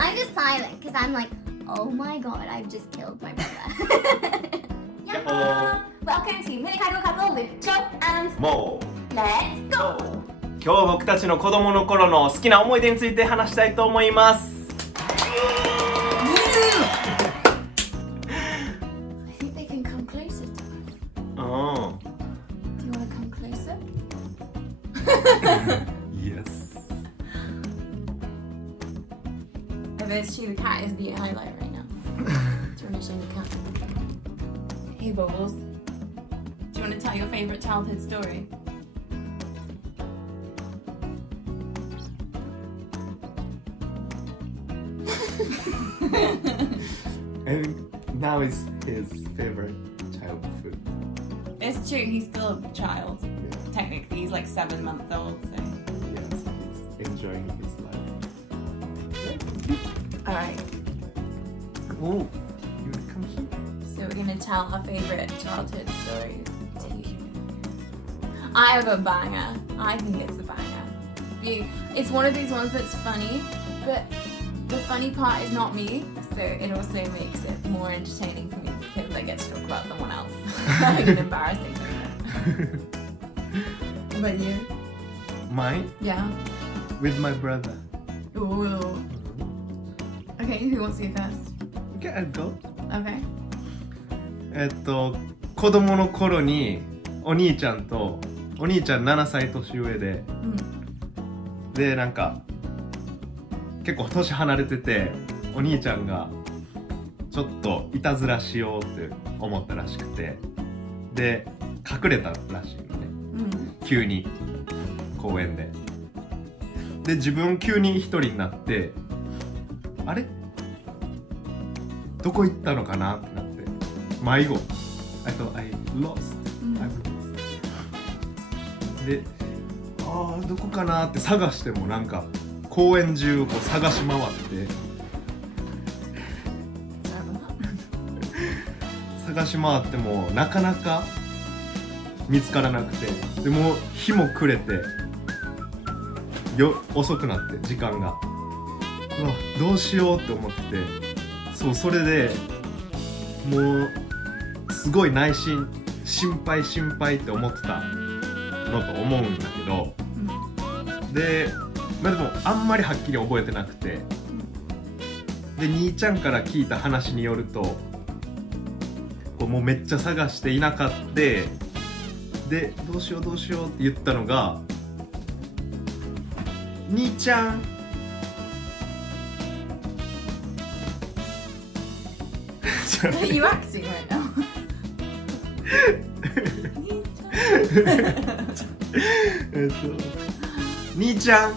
I'm just silent because I'm like, oh my god, I've just killed my brother. Yahoo! Welcome to みなかごカップル with Joe and Mo. Let's go! 今日は僕たちの子供の頃の好きな思い出について話したいと思います。I think they can come closer to us. Oh. Do you want to come closer? Yes. If it's true, the cat is the highlight right now. Do you want to show the cat? Hey Bubbles, do you want to tell your favourite childhood story? And now is his favorite child food. It's true, he's still a child. Technically, he's like 7 months old, so. Yes, he's enjoying his life. Alright, Oh, you come here. so we're gonna tell our favourite childhood stories to you. I have a banger. I think it's a banger. It's one of these ones that's funny, but the funny part is not me, so it also makes it more entertaining for me because I get to talk about someone else. Like an embarrassing moment. What about you? Mine Yeah. with my brother. Ooh. Okay, who wants to go first? Okay, I'll go. Okay. 子供の頃にお兄ちゃん7歳年上で、でなんか結構年離れてて、お兄ちゃんがちょっといたずらしようって思ったらしくて、で隠れたらしいのね、急に公園で。で自分急に一人になって、あれどこ行ったのかなってなって、迷子。I thought I lost. I'm lost. で、どこかなって探してもなんか公園中をこう探し回って探し回ってもなかなか見つからなくて、でもう日も暮れて遅くなって時間が、うわどうしようって思って、それでもうすごい内心心配って思ってたのと思うんだけど、ででもあんまりはっきり覚えてなくて、で兄ちゃんから聞いた話によると、こうもうめっちゃ探していなかった。でどうしようって言ったのが、兄ちゃんAre you acting right now? 兄ちゃん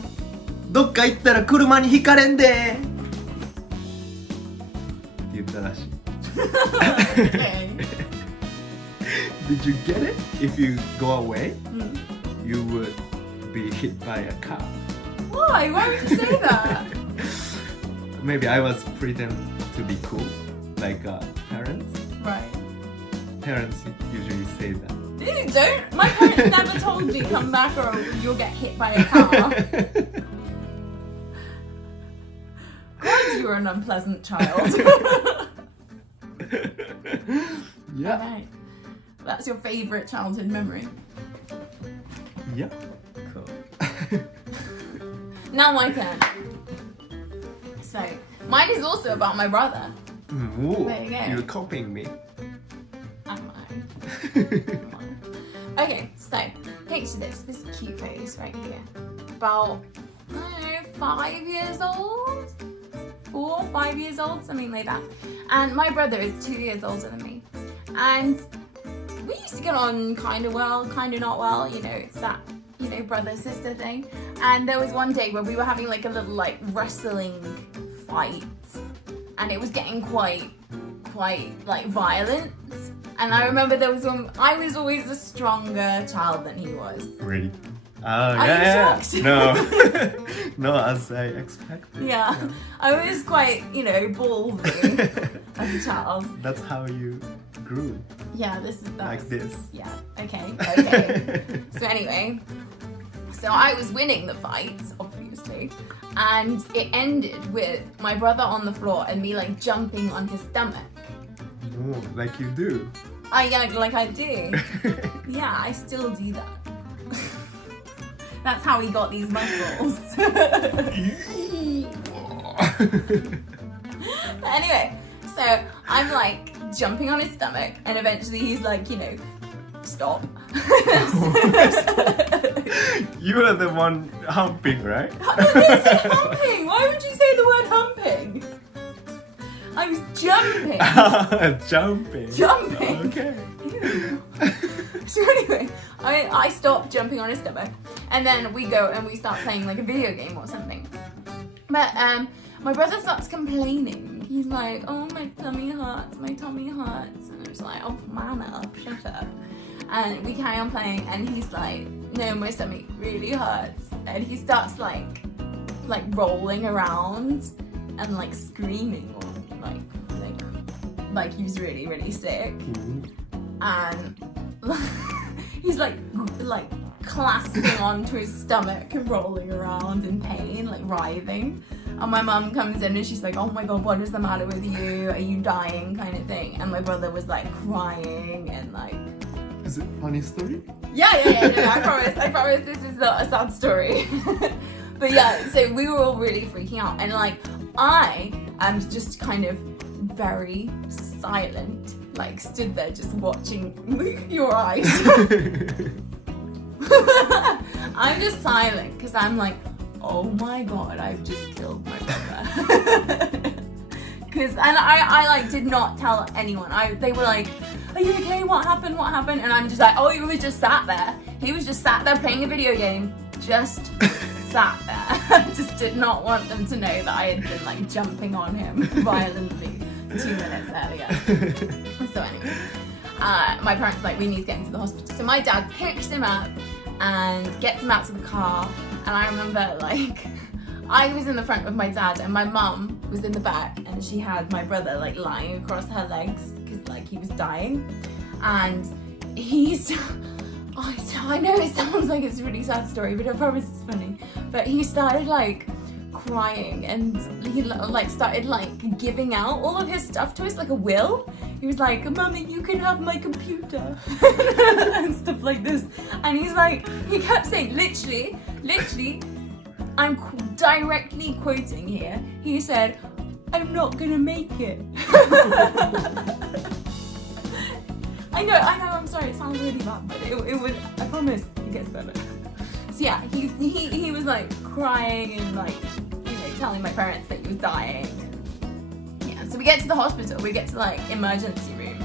どっか行ったら車にひかれんでって言ったらしい。Okay. Did you get it? If you go away, you would be hit by a car. Why? Why would you say that? Maybe I was pretend to be cool, like parents. Right. Parents usually say that. Ew, don't. My parents never told me come back or you'll get hit by a car. God, you were an unpleasant child. Yeah. Alright. That's your favourite childhood memory. Yeah. Cool. Now my turn. So, mine is also about my brother. Ooh, There you go. you're copying me. Am I? Okay, so picture this cute face right here. About, I don't know, 5 years old? 4 or 5 years old, something like that. And my brother is 2 years older than me. And we used to get on kind of well, kind of not well, you know, it's that, you know, brother-sister thing. And there was one day where we were having like a little like wrestling fight. And it was getting quite like violent. And I remember there was one, I was always a stronger child than he was. Really? Are you shocked? No. No, as I expected. Yeah, I was quite, you know, ballsy as a child. That's how you grew. Yeah, this is that. Like this. Yeah, okay. So anyway, so I was winning the fight, obviously. And it ended with my brother on the floor and me like jumping on his stomach. Oh, like you do. Yeah, like I do. Yeah, I still do that. That's how he got these muscles. But anyway, so I'm like jumping on his stomach, and eventually he's like, you know, stop. You are the one humping, right? I didn't say humping. Why would you say the word humping? I was jumping. Jumping. Jumping. Okay. Ew. So anyway, I stopped jumping on his stomach, and then we go and we start playing like a video game or something. But my brother starts complaining. He's like, oh, my tummy hurts, and I'm just like, oh, man up, shut up. And we carry on playing, and he's like, no, my stomach really hurts. And he starts like rolling around and like screaming, or like he was really, really sick. And he's like clasping onto his stomach and rolling around in pain, like writhing. And my mum comes in and she's like, oh my god, what is the matter with you? Are you dying? Kind of thing. And my brother was like crying and like... Is it a funny story? Yeah, no, I promise this is not a sad story. But yeah, so we were all really freaking out. And like, I am just kind of very silent, like stood there just watching your eyes. I'm just silent because I'm like, oh my god, I've just killed my brother. And I like did not tell anyone. They were like, are you okay? What happened? And I'm just like, oh, he was just sat there. He was just sat there playing a video game. Just sat there. I just did not want them to know that I had been like jumping on him violently 2 minutes earlier. So anyway, my parents were like, we need to get him to the hospital. So my dad picks him up and gets him out to the car. And I remember like, I was in the front with my dad and my mum was in the back, and she had my brother like lying across her legs because like he was dying. And he's, I know it sounds like it's a really sad story, but I promise it's funny. But he started like crying, and he like started like giving out all of his stuff to us like a will. He was like, Mummy, you can have my computer and stuff like this. And he's like, he kept saying, literally, I'm directly quoting here. He said, I'm not gonna make it. I know, I'm sorry, it sounds really bad, but it would, I promise it gets better. So yeah, he was like crying and like, you know, telling my parents that he was dying. Yeah, so we get to the hospital, we get to like emergency room,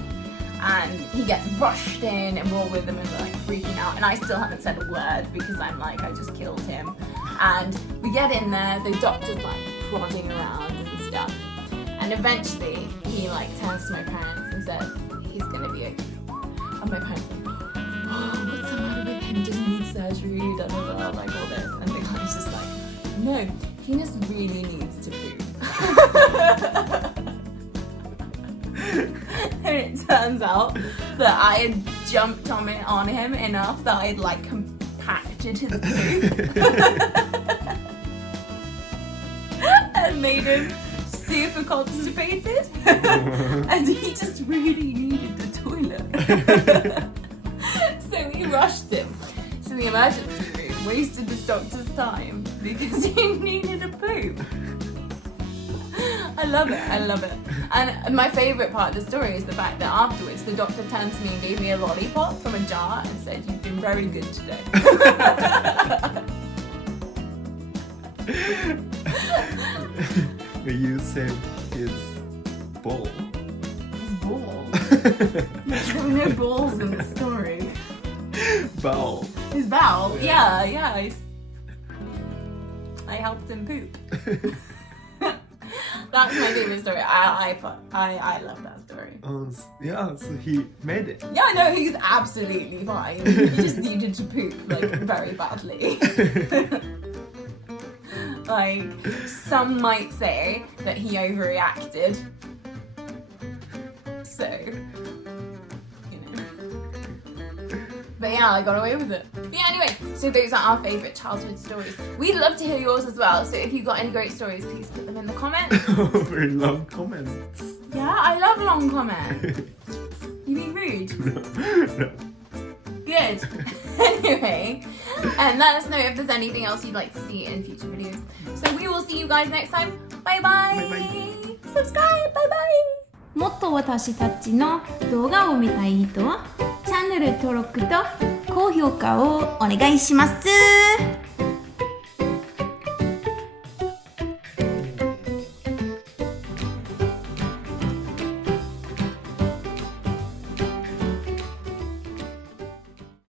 and he gets rushed in and we're all with him and we're like freaking out, and I still haven't said a word because I'm like, I just killed him. And we get in there, the doctor's like prodding around and stuff, and eventually he like turns to my parents and says, he's gonna be okay. And my parents are like, oh, what's the matter with him? Does he need surgery? Da, da, da, like all this. And the guy's just like, no, he just really needs to poop. And it turns out that I had jumped on him enough that I had like compacted his poop and made him super constipated. And he just really needed the toilet. So we rushed him to the emergency room, wasted this doctor's time because he needed a poop. I love it. And my favourite part of the story is the fact that afterwards the doctor turned to me and gave me a lollipop from a jar and said, you've been very good today. You saved his ball. His ball? There were no balls in the story. Bowel. His bowel? Yeah. I helped him poop. That's my favourite story. I love that story. Yeah, so he made it. Yeah, no, he's absolutely fine. He just needed to poop, like, very badly. Like, some might say that he overreacted. So, you know. But But yeah, I got away with it. But yeah, anyway, so those are our favourite childhood stories. We'd love to hear yours as well. So if you've got any great stories, please put them in the comments. Very long comments. Yeah, I love long comments. You being rude? No. Good. Anyway, and let us know if there's anything else you'd like to see in future videos. So we will see you guys next time. Bye bye. Subscribe. Bye bye. もっと私たちの動画を見たい人はチャンネル登録と高評価をお願いします。